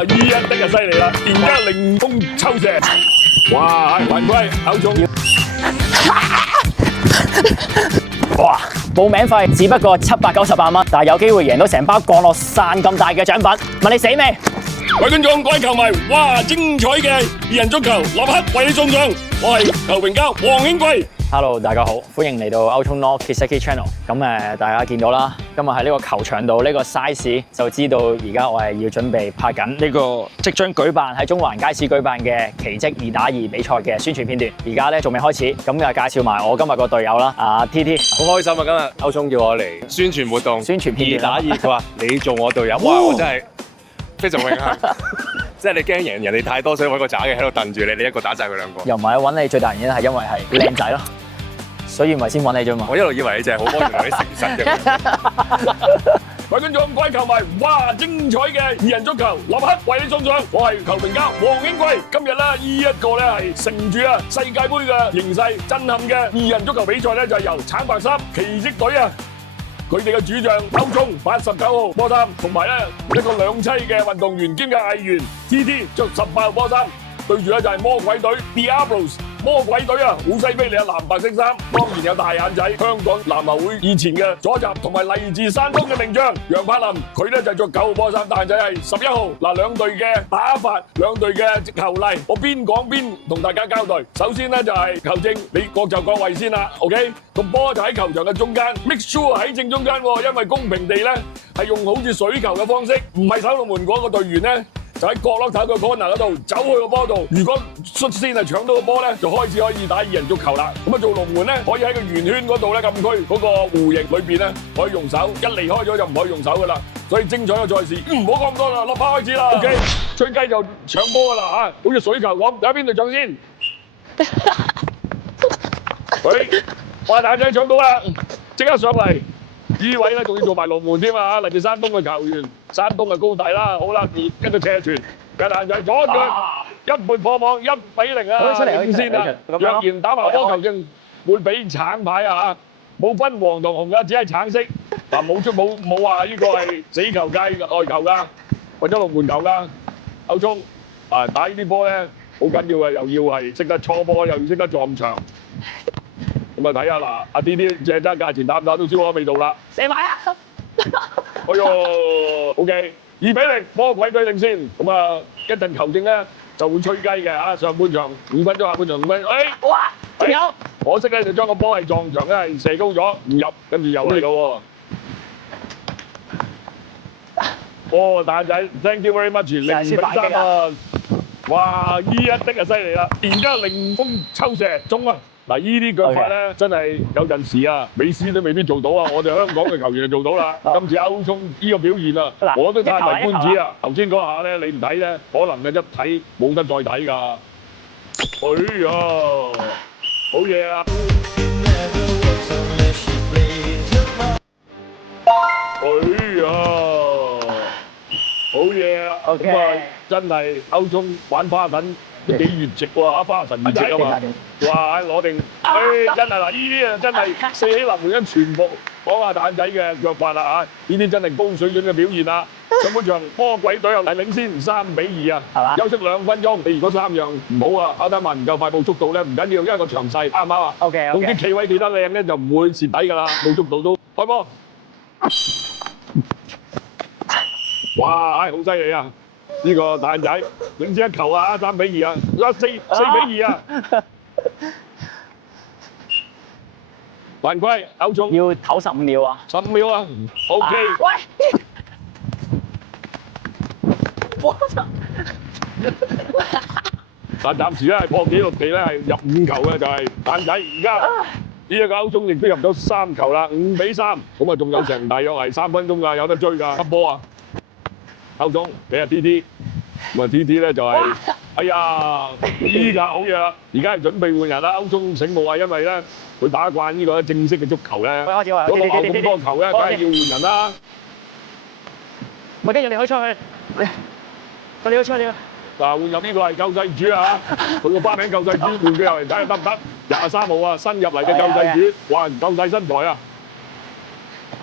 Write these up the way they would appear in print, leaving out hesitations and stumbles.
哇！依一的就犀利啦，而家凌風抽射，哇！犯規，口中。哇！報名費只不過798蚊，但係有機會贏到成包降落傘咁大嘅獎品，問你死未？各位觀眾、各位球迷，哇！精彩嘅二人足球，立刻為你送上，我係球評家黃興貴。Hello， 大家好，歡迎嚟到歐聰 North Kiseki Channel。咁大家見到啦，今日喺呢個球場度呢個 size，就知道而家我係要準備拍緊呢個即將舉辦喺中環街市舉辦嘅奇蹟2打2比賽嘅宣傳片段。而家咧仲未開始，咁就介紹埋我今日個隊友啦，阿 TT。好開心啊！今日歐聰叫我嚟宣傳活動，宣傳片段2打2，佢話你做我隊友，哇！我真係非常榮幸。即係你驚贏人哋太多，所以揾個渣嘅喺度瞪住你，你一個打晒佢兩個。又唔係揾你最大原因係因為係靚仔咯。所以咪先揾你啫嘛！我一路以為你淨係好安全同啲誠實嘅。各位觀眾、各位球迷，哇！精彩嘅二人足球，立刻為你送上。我係球評家黃興貴。今日咧，呢一個咧係乘住世界盃嘅形勢震撼嘅二人足球比賽咧，就係由橙白衫奇蹟隊啊，佢哋嘅主將歐聰89號波衫，同埋咧一個兩棲嘅運動員兼嘅藝員 TT 着18號波衫，對住咧就係魔鬼隊 Diablos。魔鬼隊啊，好犀飛利啊！藍白色衫，當然有大眼仔，香港籃球會以前嘅左閘，同埋嚟自山東嘅名將楊柏林，佢咧就着9號波衫，大眼仔係11號。嗱，兩隊嘅打法，兩隊嘅球例，我邊講邊同大家交代。首先咧就係球證，你各就各位先啦 ，OK？個波就喺球場嘅中間 ，make sure 喺正中間喎，因為公平地咧係用好似水球嘅方式，唔係守龍門嗰個隊員咧。就喺角落頭個 corner 嗰度走去個波度，如果率先係搶到個波咧，就開始可以打二人足球啦。咁啊做龍門咧，可以喺個圓圈嗰度咧禁區嗰個弧形裏邊咧可以用手，一離開咗就唔可以用手噶啦。所以精彩嘅賽事唔好講咁多啦，落拍開始啦。OK， 吹雞就搶波噶啦嚇，好似水球咁，睇下邊度搶先。佢哇大仔搶到啦，即刻上嚟。呢位咧仲要做埋龍門添啊！嚟自山東嘅球員，山東嘅高弟啦，好啦，跟住斜傳，嘅大仔左腳一撥破網，1比0啊！領先啊！若然打埋波球證會俾橙牌啊！冇分黃同紅㗎，只係橙色。嗱，冇話呢個係死球界嘅外球㗎，為咗龍門球㗎。歐聰啊，打呢啲波咧好緊要嘅，又要係識得搓波，又要識得撞牆。咁啊睇下嗱，阿 TT 借揸價錢打唔打都知我味道啦。射埋啊！哎呦 ，OK， 2比0，魔鬼隊領先。咁啊，一陣球證咧就會吹雞嘅嚇。上半場5分鐘，下半場5分鐘。哇！仲有，可惜咧就將個波係撞牆咧係射高咗，唔入，跟住又嚟咯喎。哦，大仔 ，thank you very much， 0比3啊！哇，依一的就犀利啦，而家凌風抽射中啊！嗱，依啲腳法咧，真係有陣時啊，美斯都未必做到啊！我哋香港嘅球員就做到啦。今次歐聰呢個表現啊，我都歎為觀止啊！頭先嗰下咧，你唔睇咧，可能嘅一睇冇得再睇㗎。哎呀，好嘢啊！哎呀，好嘢啊！咁啊，真係歐聰玩花粉。都幾越籍喎，花神越籍啊嘛！哇，攞定，真係嗱，呢啲啊真係四起臨門，全部講下蛋仔嘅腳法啦嚇！呢啲真係高水準嘅表現啦！上半場魔鬼隊又係領先3比2啊！係嘛？休息2分鐘，你如果3樣唔好啊，跑得慢唔夠快步速度咧唔緊要，因為個場細啱唔啱啊 ？OK， 總之企位企得靚咧就唔會蝕底㗎啦，步速度都開波！哇，好犀利啊！呢個大眼仔領先1球啊，3比2啊，4比2啊！犯規，歐聰要唞15秒啊！15秒啊 ，OK。喂！哇！但暫時咧係破紀錄地咧係入5球嘅就係大眼仔，而家呢一個歐聰亦都入咗3球啦，5比3，咁啊仲有成大約係3分鐘㗎，有得追㗎，急波啊！歐聰俾阿 TT， 咁啊 TT 咧就係，哎呀，依家好嘢啦！而家係準備換人啦，歐聰醒目啊，因為咧佢打慣呢個正式嘅足球咧，嗰個咁多球咧，梗係要換人啦。咪跟住你可以出去，你可以出去。嗱，換入呢個係救世主啊！佢個花名救世主，換佢入嚟睇下得唔得？23號啊，新入嚟嘅救世主，哇，夠晒身材啊！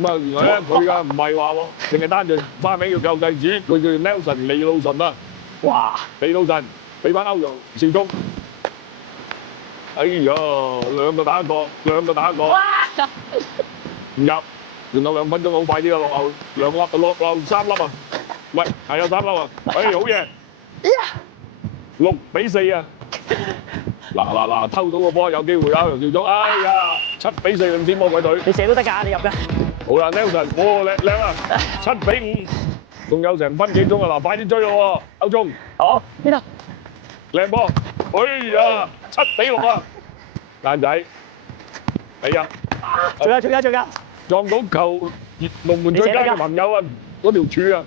咁啊，原來咧佢嘅唔係話喎，淨係單純花名叫救世主，佢叫 Nelson 利魯遜啊。哇！利魯遜俾翻歐陽少聰。哎呀，兩個打一個，兩個打一個，唔入，仲有2分鐘，好快啲啊！落後2粒，落後3粒啊！喂，係有3粒啊！哎，好嘢！6-4啊！嗱，偷到個波有機會啊！楊兆聰，哎呀，7-4領先魔鬼隊。你射都得㗎，你入㗎。好啦 ，Nelson，靚啊！7-5，仲有成分幾鐘啊！嗱，快啲追咯喎，歐聰。好，呢度。靚波，哎呀，7-6啊！爛仔，哎呀，仲有，撞到球龍門最佳嘅朋友啊，嗰條柱啊！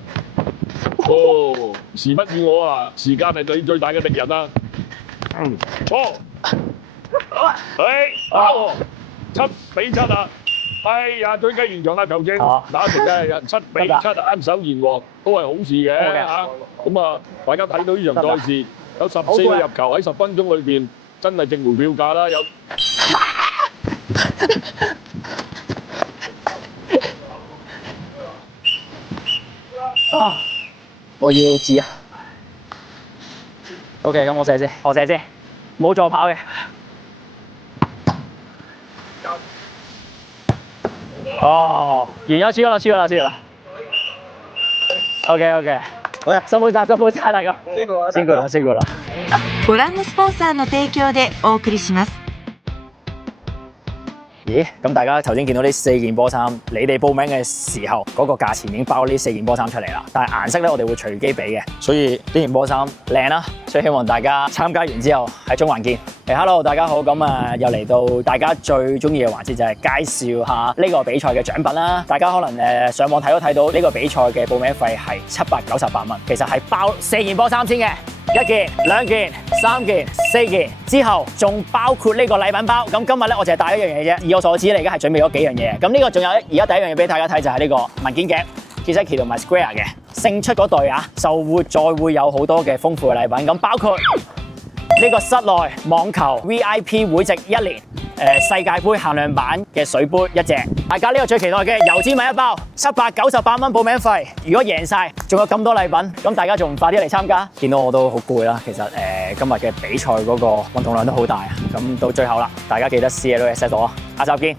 哦，時不與我啊，時間係你最大嘅敵人啊！錯，7-7啊！哎呀，最佳現場啊，球證打成咧7-7，啱手言和，都係好事嘅嚇。咁啊，大家睇到呢場賽事有14個入球喺10分鐘裏邊，真係值回票價啦！有我要紙啊。OK，咁我射先，冇助跑嘅。哦，完咗，輸咗啦。OK，好呀，辛苦晒大家。辛苦啦。ご覧のスポンサーの提供でお送りします。咦，咁大家頭先見到呢4件波衫，你哋報名嘅時候嗰個價錢已經包呢4件波衫出嚟啦。但係顏色咧，我哋會隨機俾嘅，所以呢件波衫靚啦，所以希望大家參加完之後喺中環見。Hello， 大家好，咁啊又嚟到大家最中意嘅環節，就係介紹下呢個比賽嘅獎品啦。大家可能上網睇都睇到呢個比賽嘅報名費係798蚊，其實係包4件波衫先嘅。1件、2件、3件、4件，之後仲包括呢個禮品包。咁今日咧，我淨係帶一樣嘢啫。以我所知，你而家係準備咗幾樣嘢。咁呢個仲有而家第一樣嘢俾大家睇，就係呢個文件夾 Kiseki 同埋 Square 嘅。勝出嗰隊啊，就會有好多嘅豐富嘅禮品。咁包括呢個室內網球 VIP 會籍1年，世界盃限量版嘅水杯1隻。大家呢個最期待嘅油煎米1包，798蚊報名費。如果贏晒，仲有咁多禮品，咁大家仲唔快啲嚟參加？見到我都好攰啦，其實今日嘅比賽嗰個運動量都好大啊。咁到最後啦，大家記得 CLS 我，下集見。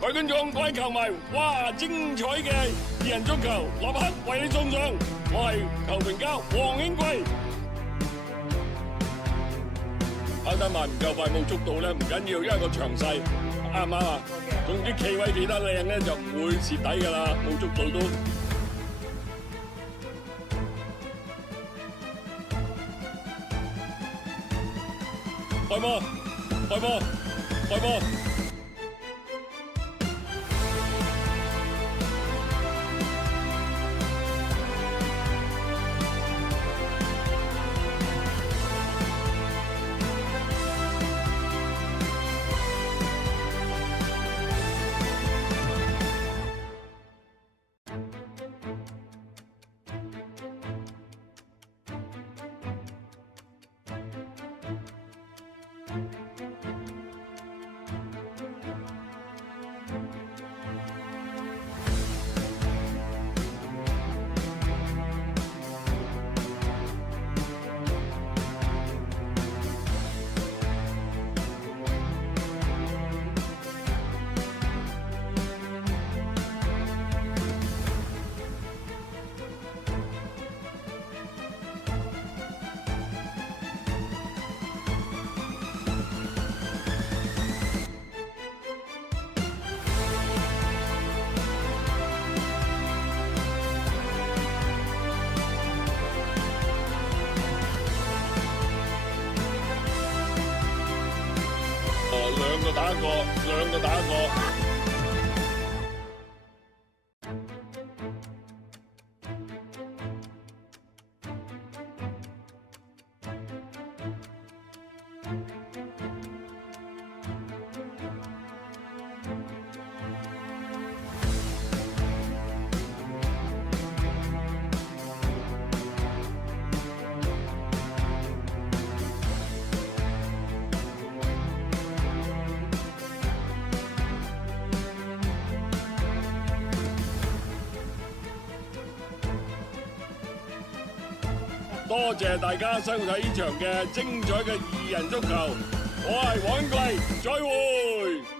各位觀眾、各位球迷，哇！精彩嘅2人足球，立刻為你送上。我係球評家黃興貴。跑得慢唔夠快，冇速度咧唔緊要，因為個場勢啱唔啱啊？總之企位企得靚咧就唔會蝕底㗎啦，冇速度都。開波！開波！開波！兩個打一個。多謝大家收睇呢場嘅精彩嘅二人足球，我係黃英貴，再會。